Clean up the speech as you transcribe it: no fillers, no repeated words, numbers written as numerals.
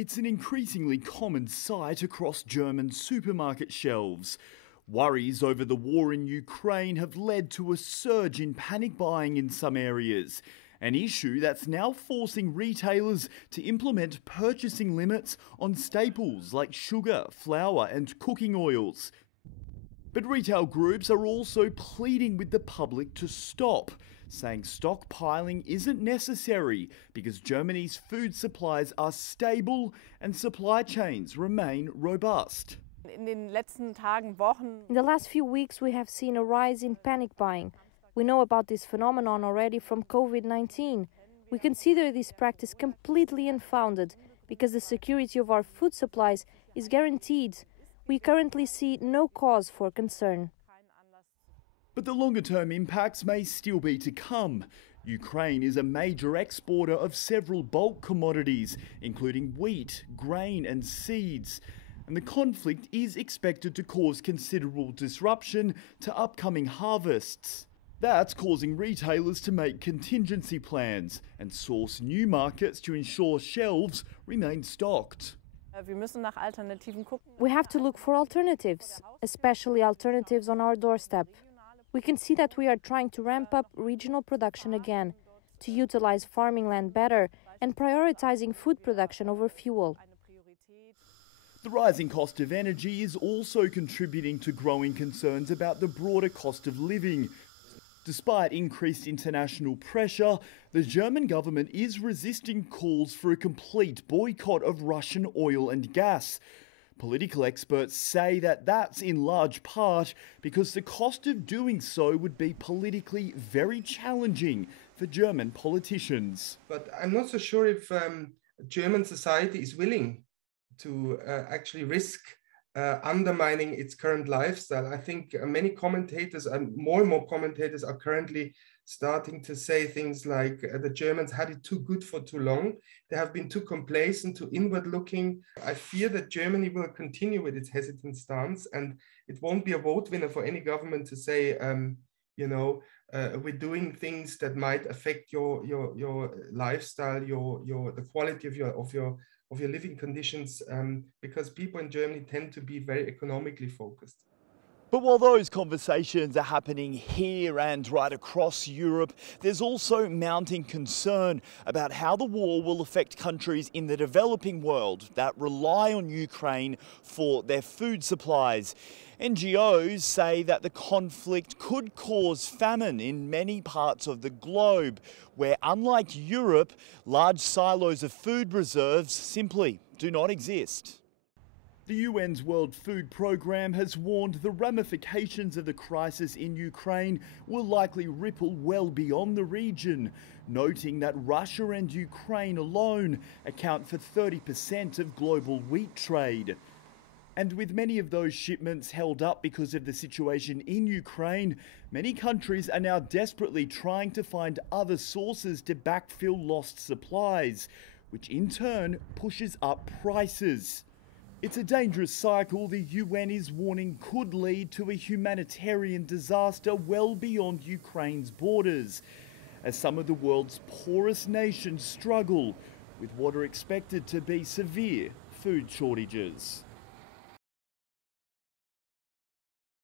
It's an increasingly common sight across German supermarket shelves. Worries over the war in Ukraine have led to a surge in panic buying in some areas, an issue that's now forcing retailers to implement purchasing limits on staples like sugar, flour and cooking oils. But retail groups are also pleading with the public to stop, saying stockpiling isn't necessary because Germany's food supplies are stable and supply chains remain robust. In the last few weeks, we have seen a rise in panic buying. We know about this phenomenon already from COVID-19. We consider this practice completely unfounded because the security of our food supplies is guaranteed. We currently see no cause for concern. But the longer-term impacts may still be to come. Ukraine is a major exporter of several bulk commodities, including wheat, grain and seeds. And the conflict is expected to cause considerable disruption to upcoming harvests. That's causing retailers to make contingency plans and source new markets to ensure shelves remain stocked. We have to look for alternatives, especially alternatives on our doorstep. We can see that we are trying to ramp up regional production again, to utilize farming land better and prioritizing food production over fuel. The rising cost of energy is also contributing to growing concerns about the broader cost of living. Despite increased international pressure, the German government is resisting calls for a complete boycott of Russian oil and gas. Political experts say that that's in large part because the cost of doing so would be politically very challenging for German politicians. But I'm not so sure if German society is willing to actually risk undermining its current lifestyle. I think many commentators and more commentators are currently starting to say things like the Germans had it too good for too long. They have been too complacent, too inward looking. I fear that Germany will continue with its hesitant stance, and it won't be a vote winner for any government to say, we're doing things that might affect your lifestyle, the quality of your living conditions, because people in Germany tend to be very economically focused. But while those conversations are happening here and right across Europe, there's also mounting concern about how the war will affect countries in the developing world that rely on Ukraine for their food supplies. NGOs say that the conflict could cause famine in many parts of the globe, where, unlike Europe, large silos of food reserves simply do not exist. The UN's World Food Programme has warned the ramifications of the crisis in Ukraine will likely ripple well beyond the region, noting that Russia and Ukraine alone account for 30% of global wheat trade. And with many of those shipments held up because of the situation in Ukraine, many countries are now desperately trying to find other sources to backfill lost supplies, which in turn pushes up prices. It's a dangerous cycle the UN is warning could lead to a humanitarian disaster well beyond Ukraine's borders, as some of the world's poorest nations struggle with what are expected to be severe food shortages.